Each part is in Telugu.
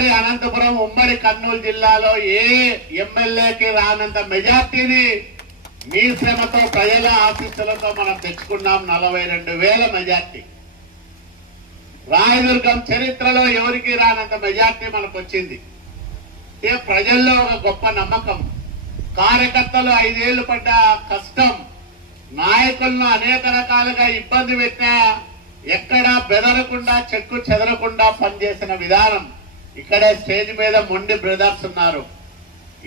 ఉమ్మడి అనంతపురం, ఉమ్మడి కర్నూలు జిల్లాలో ఏ ఎమ్మెల్యేకి రానంత మెజార్టీని మీ శ్రమతో, ప్రజల ఆశీస్సులతో మనం తెచ్చుకున్నాం. 42,000 మెజార్టీ. రాయదుర్గం చరిత్రలో ఎవరికి రానంత మెజార్టీ మనకు వచ్చింది. ప్రజల్లో ఒక గొప్ప నమ్మకం, కార్యకర్తలు 5 ఏళ్లు పడ్డ కష్టం, నాయకులను అనేక రకాలుగా ఇబ్బంది పెట్టినా ఎక్కడా బెదరకుండా, చెక్కు చెదరకుండా పనిచేసిన విధానం. ఇక్కడే స్టేజ్ మీద మొండి బ్రదర్స్ ఉన్నారు.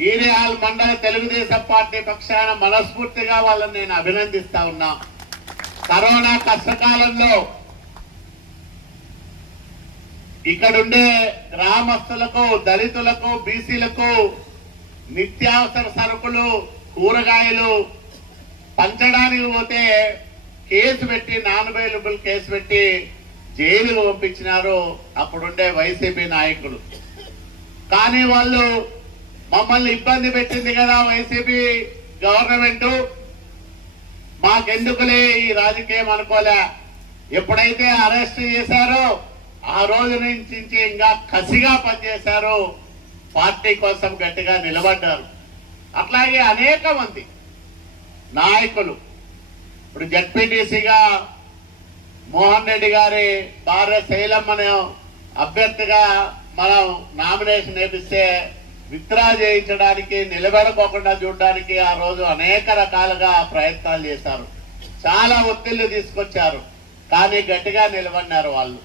ఈరేహాల్ మండల తెలుగుదేశం పార్టీ పక్షాన మనస్ఫూర్తిగా వాళ్ళని నేను అభినందిస్తా ఉన్నా. కరోనా కష్టకాలంలో ఇక్కడుండే గ్రామస్తులకు, దళితులకు, బీసీలకు నిత్యావసర సరుకులు, కూరగాయలు పంచడానికి పోతే కేసు పెట్టి, నాన్ అవైలబుల్ కేసు పెట్టి జైలుకు పంపించినారు అప్పుడుండే వైసీపీ నాయకులు. కానీ వాళ్ళు మమ్మల్ని ఇబ్బంది పెట్టింది కదా వైసీపీ గవర్నమెంట్, మాకెందుకులే ఈ రాజకీయం అనుకోలే. ఎప్పుడైతే అరెస్ట్ చేశారో ఆ రోజు నుంచి ఇంకా కసిగా పనిచేశారు, పార్టీ కోసం గట్టిగా నిలబడ్డారు. అట్లాగే అనేక మంది నాయకులు, ఇప్పుడు జడ్పీటీసీగా మోహన్ రెడ్డి గారి భార్య శైలమ్మను అభ్యర్థిగా మనం నామినేషన్ వేపిస్తే విత్డ్రా చేయించడానికి, నిలబెడకోకుండా చూడడానికి ఆ రోజు అనేక రకాలుగా ప్రయత్నాలు చేశారు. చాలా ఒత్తిళ్లు తీసుకొచ్చారు, కానీ గట్టిగా నిలబడినారు వాళ్ళు.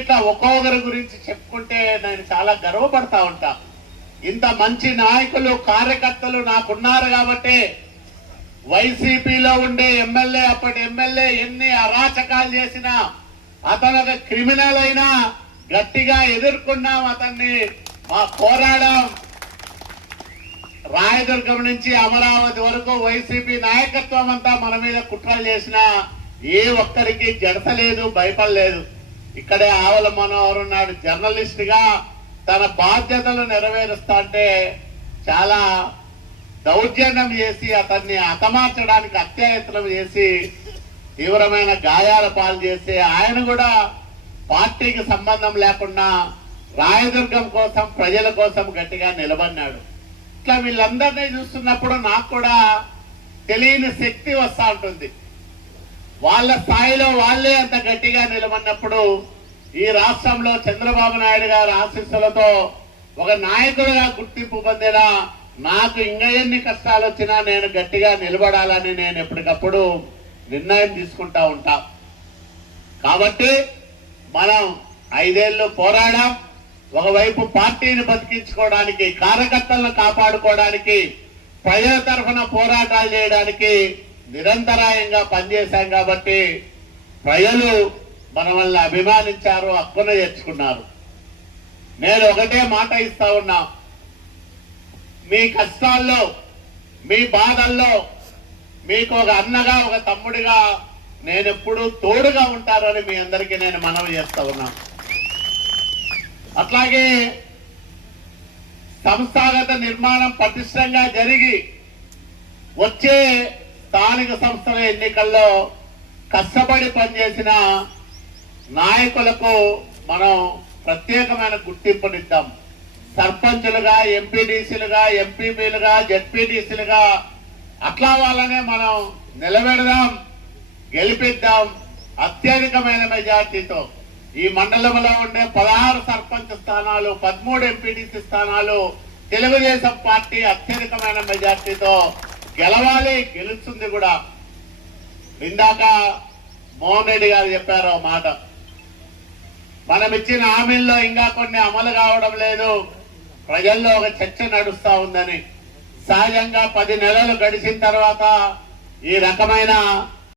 ఇట్లా ఒక్కొక్కరి గురించి చెప్పుకుంటే నేను చాలా గర్వపడతా ఉంటా. ఇంత మంచి నాయకులు, కార్యకర్తలు నాకున్నారు కాబట్టి వైసీపీలో ఉండే ఎమ్మెల్యే, అప్పటి ఎమ్మెల్యే ఎన్ని అరాచకాలు చేసినా, అతను ఒక క్రిమినల్ అయినా గట్టిగా ఎదుర్కొన్నాం, అతన్ని పోరాడాం. రాయదుర్గం నుంచి అమరావతి వరకు వైసీపీ నాయకత్వం అంతా మన మీద కుట్రలు చేసినా ఏ ఒక్కరికి జడతలేదు, భయపడలేదు. ఇక్కడే ఆవల మనోహర్ ఉన్నాడు, జర్నలిస్ట్ గా తన బాధ్యతలు నెరవేరుస్తా అంటే చాలా దౌర్జన్యం చేసి అతన్ని హతమార్చడానికి అత్యాయత్నం చేసి తీవ్రమైన గాయాల పాలు చేసి ఆయన కూడా పార్టీకి సంబంధం లేకుండా రాయదుర్గం కోసం, ప్రజల కోసం గట్టిగా నిలబడినాడు. ఇట్లా వీళ్ళందరినీ చూస్తున్నప్పుడు నాకు కూడా తెలియని శక్తి వస్తూ ఉంటుంది. వాళ్ళ స్థాయిలో వాళ్ళే అంత గట్టిగా నిలబడినప్పుడు ఈ రాష్ట్రంలో చంద్రబాబు నాయుడు గారి ఆశీస్సులతో ఒక నాయకుడిగా గుర్తింపు పొందిన నాకు ఇంకా ఎన్ని కష్టాలు వచ్చినా నేను గట్టిగా నిలబడాలని నేను ఎప్పటికప్పుడు నిర్ణయం తీసుకుంటా ఉంటా. కాబట్టి మనం 5 ఏళ్లు పోరాడాం. ఒకవైపు పార్టీని బతికించుకోవడానికి, కార్యకర్తలను కాపాడుకోవడానికి, ప్రజల తరఫున పోరాటాలు చేయడానికి నిరంతరాయంగా పనిచేశాం. కాబట్టి ప్రజలు మన వల్ల అభిమానించారు, హక్కున చేర్చుకున్నారు. నేను ఒకటే మాట ఇస్తా ఉన్నా, మీ కష్టాల్లో, మీ బాధల్లో మీకు ఒక అన్నగా, ఒక తమ్ముడిగా నేను ఎప్పుడూ తోడుగా ఉంటారని మీ అందరికీ నేను మనవి చేస్తా ఉన్నా. అట్లాగే సంస్థాగత నిర్మాణం పటిష్టంగా జరిగి వచ్చే స్థానిక సంస్థల ఎన్నికల్లో కష్టపడి పనిచేసిన నాయకులకు మనం ప్రత్యేకమైన గుర్తింపునిద్దాం. సర్పంచులుగా, ఎంపీడీసీలుగా, ఎంపీపీలుగా, జడ్పీటీసీలుగా అట్లా వాళ్ళనే మనం నిలబెడదాం, గెలిపిద్దాం. అత్యధికమైన మెజార్టీతో ఈ మండలంలో ఉండే 16 సర్పంచ్ స్థానాలు, 13 ఎంపీడీసీ స్థానాలు తెలుగుదేశం పార్టీ అత్యధికమైన మెజార్టీతో గెలవాలి, గెలుస్తుంది కూడా. ఇందాక మోహన్ రెడ్డి గారు చెప్పారు మాట, మనం ఇచ్చిన హామీల్లో ఇంకా కొన్ని అమలు కావడం లేదు, ప్రజల్లో ఒక చర్చ నడుస్తా ఉందని. సహజంగా 10 నెలలు గడిచిన తర్వాత ఈ రకమైన